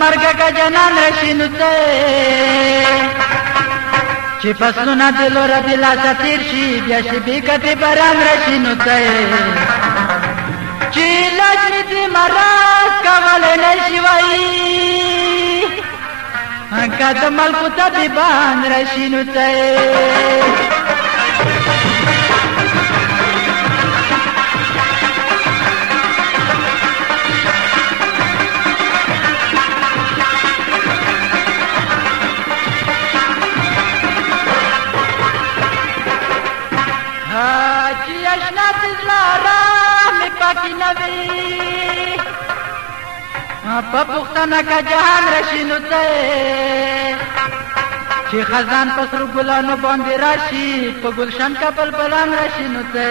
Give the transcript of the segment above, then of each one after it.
مرګ کا جنان راشي نو ته چې فصلونه د لوره د لاسه تېر شي بیا شپې کتې باران راشي نو ته چې لاس مې د مرض کولی نه شي وایي که د ملکو طبیبان راشي نو ته چې اشنا د زړه ارام مې پاکي نه وي په پوښتنه که جهان راشي نو ته چې خزان په سرو ګلانو باندې راشي په ګلشن که بلبلان راشي نو ته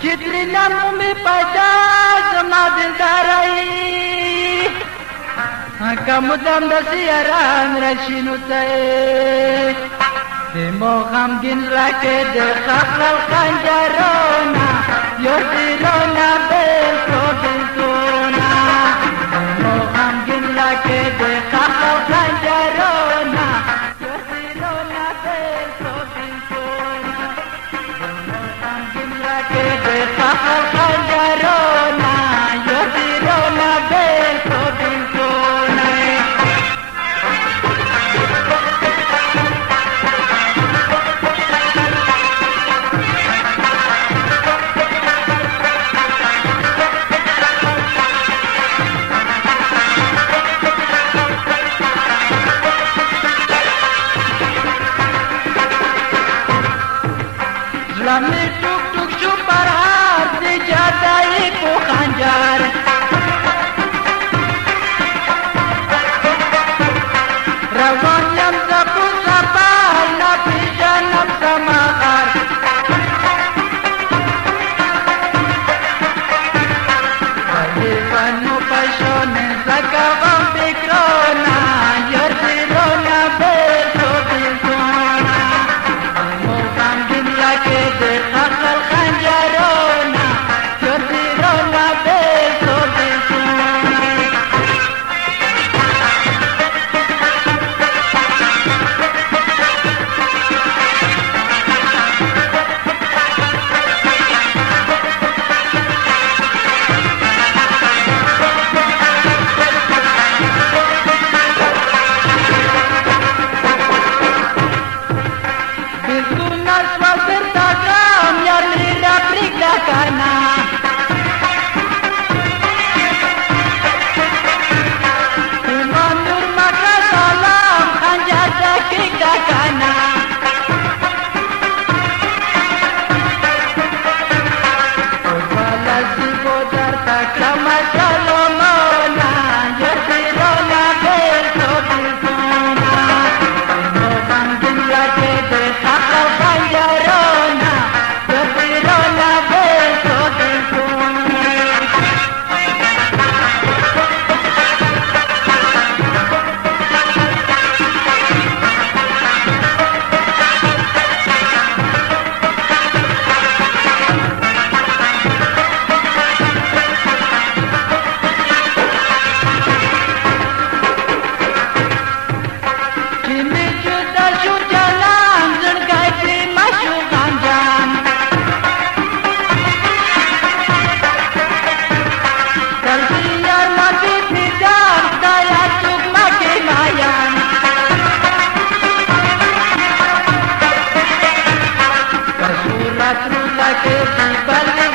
چې ترېنه مو مې پیدا زما دلدارۍ که مدام داسې یاران راشي نو ته د مو غمګین زړه کې د خخلل خنجرونه یو دلونه بېلتو بېلتونه د مو غمګین زړه کې د خخلل خنجرونه یو دلونه بېلتو بېلتونه د مو غمګین زړه کې د خخلل خنجرونه یو دلونه بېلتو بېلتونه زلمی ټوک ټوک شو پر هر د جادای کو خنجر روان یم زه په سفر نه پېژنم زما غر د لیونو پیسو نه زه کوم فکرونه یار دلونه بېلتو بېلتونه مو غمګین لکه د خخل خنجرونه یار دلونه بېلتو بېلتونه بېلتونه سوال درته کړم یار لیلا پرېږده که نه ایمان نور مه کړه سلام خنجر ته کښېږده که نه په لذیبو درته کړمه سلامونه یار دلونه بېلتو بېلتونه مو غمګین لکه د خخل خنجرونه یار دلونه بېلتو بېلتونه چې مې جدا شو جلان زړګی پرې مه شو غمجن دلته یار ما بې فدا خدایه څوک مه کې مین په صورت روزه کې د بل